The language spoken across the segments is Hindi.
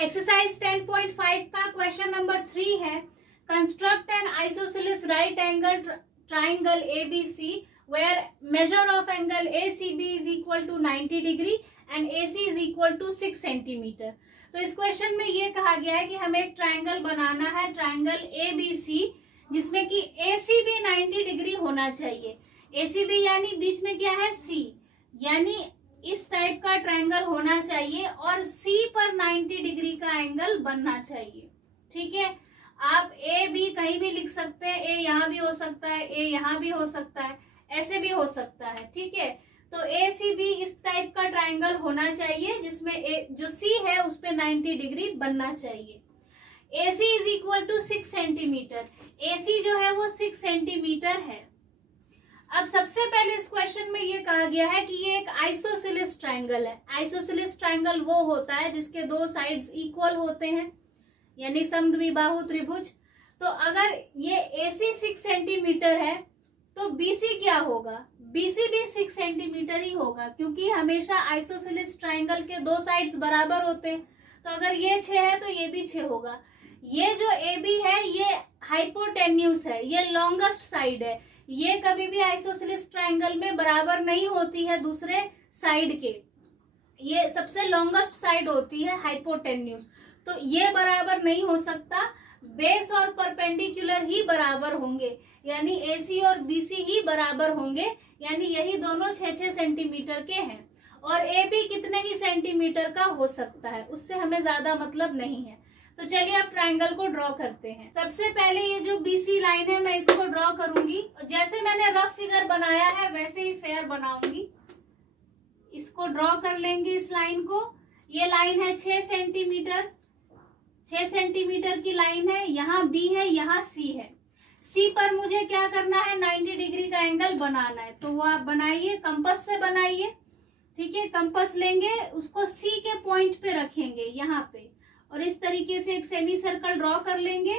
एक्सरसाइज 10.5 का क्वेश्चन नंबर 3 है, construct N isosceles right angle triangle ABC where measure of angle ACB is equal to 90 degree and AC is equal to 6 centimetre. तो इस क्वेश्चन में ये कहा गया है कि हमें एक ट्राइंगल बनाना है, ट्राइंगल ABC, जिसमें कि ACB 90 डिग्री होना चाहिए। ACB यानी बीच में क्या है, C, यानी इस टाइप का ट्राइंगल होना चाहिए और C पर 90 डिग्री का एंगल बनना चाहिए। ठीक है, आप A B कहीं भी लिख सकते हैं, A यहाँ भी हो सकता है, A यहाँ भी हो सकता है, ऐसे भी हो सकता है। ठीक है, तो ACB इस टाइप का ट्राइंगल होना चाहिए जिसमें जो C है उस पे 90 डिग्री बनना चाहिए। AC is equal to 6 centimetre, AC जो है वो 6 सेंटीमीटर है। अब सबसे पहले इस क्वेश्चन में ये कहा गया है कि ये एक आइसोसेलेस ट्राइंगल है। आइसोसेलेस ट्राइंगल वो होता है जिसके दो साइड्स इक्वल होते हैं, यानी समद्विबाहु त्रिभुज। तो अगर ये AC 6 सेंटीमीटर है तो BC क्या होगा, BC भी 6 सेंटीमीटर ही होगा, क्योंकि हमेशा आइसोसेलेस ट्राइंगल के दो साइड्स बराबर होते हैं। तो अगर ये 6 है तो ये भी 6 होगा। ये जो AB है ये हाइपोटेन्यूस है, ये लॉन्गेस्ट साइड है, ये कभी भी आइसोसेलेस ट्राइंगल में बराबर नहीं होती है दूसरे साइड के, ये सबसे लॉन्गेस्ट साइड होती है हाइपोटेन्यूस। तो ये बराबर नहीं हो सकता, बेस और परपेंडिकुलर ही बराबर होंगे, यानी AC और BC ही बराबर होंगे, यानी यही दोनों 6-6 सेंटीमीटर के हैं। और AB कितने ही सेंटीमीटर का हो सकता है, उससे हमें ज्यादा मतलब नहीं है। तो चलिए अब ट्राइंगल को ड्रॉ करते हैं। सबसे पहले ये जो BC लाइन है मैं इसको ड्रॉ करूंगी, और जैसे मैंने रफ फिगर बनाया है वैसे ही फेयर बनाऊंगी। इसको ड्रॉ कर लेंगे इस लाइन को। ये लाइन है 6 सेंटीमीटर, 6 सेंटीमीटर की लाइन है, यहाँ B है, यहाँ C है। C पर मुझे क्या करना है, 90 डिग्री का एंगल बनाना है, तो वो आप बनाइए, कंपास से बनाइए। ठीक है, कंपास लेंगे, उसको C के पॉइंट पे रखेंगे यहाँ पे, और इस तरीके से एक सेमी सर्कल ड्रॉ कर लेंगे,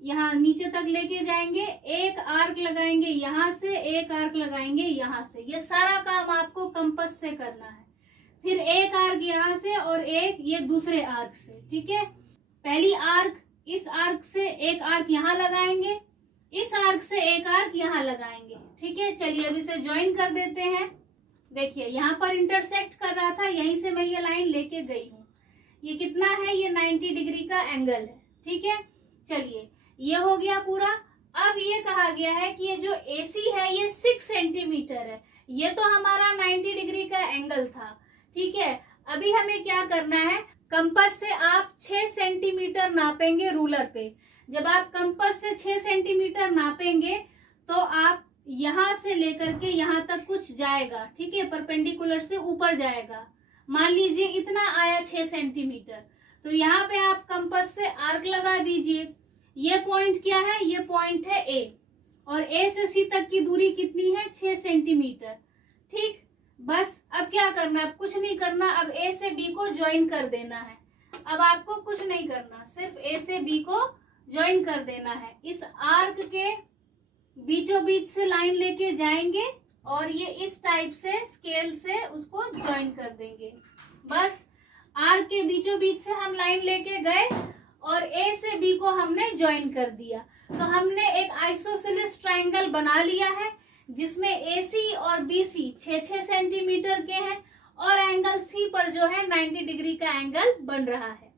यहाँ नीचे तक लेके जाएंगे, एक आर्क लगाएंगे यहाँ से, एक आर्क लगाएंगे यहाँ से। ये सारा काम आपको कंपास से करना है। फिर एक आर्क यहाँ से और एक ये दूसरे आर्क से। ठीक है, पहली आर्क, इस आर्क से एक आर्क यहाँ लगाएंगे, इस आर्क से एक आर्क यहाँ लगाएंगे। ठीक है, चलिए अब इसे ज्वाइन कर देते हैं। देखिए यहाँ पर इंटरसेक्ट कर रहा था, यहीं से मैं ये लाइन लेके गई हूँ। ये कितना है, ये 90 डिग्री का एंगल है। ठीक है, चलिए ये हो गया पूरा। अब ये कहा गया है कि ये जो AC है ये 6 सेंटीमीटर है, ये तो हमारा 90 डिग्री का एंगल था। ठीक है, अभी हमें क्या करना है, कंपास से आप 6 सेंटीमीटर नापेंगे रूलर पे। जब आप कंपास से 6 सेंटीमीटर नापेंगे तो आप यहाँ से लेकर के यहाँ तक कुछ जाएगा। ठीक है, परपेंडिकुलर से ऊपर जाएगा। मान लीजिए इतना आया 6 सेंटीमीटर, तो यहाँ पे आप कंपास से आर्क लगा दीजिए। ये पॉइंट क्या है, ये पॉइंट है A, और A से C तक की दूरी कितनी है, 6 सेंटीमीटर। ठीक, बस अब क्या करना है, अब कुछ नहीं करना, अब A से B को ज्वाइन कर देना है। अब आपको कुछ नहीं करना, सिर्फ A से B को ज्वाइन कर देना है। इस आर्क के बीचों बीच से लाइन लेके जाएंगे और ये इस टाइप से स्केल से उसको ज्वाइन कर देंगे। बस आर्क के बीचों बीच से हम लाइन लेके गए और A से B को हमने ज्वाइन कर दिया। तो हमने एक आइसोसेलेस ट्राइंगल बना लिया है जिसमें AC और BC 6-6 सेंटीमीटर के हैं और एंगल C पर जो है 90 डिग्री का एंगल बन रहा है।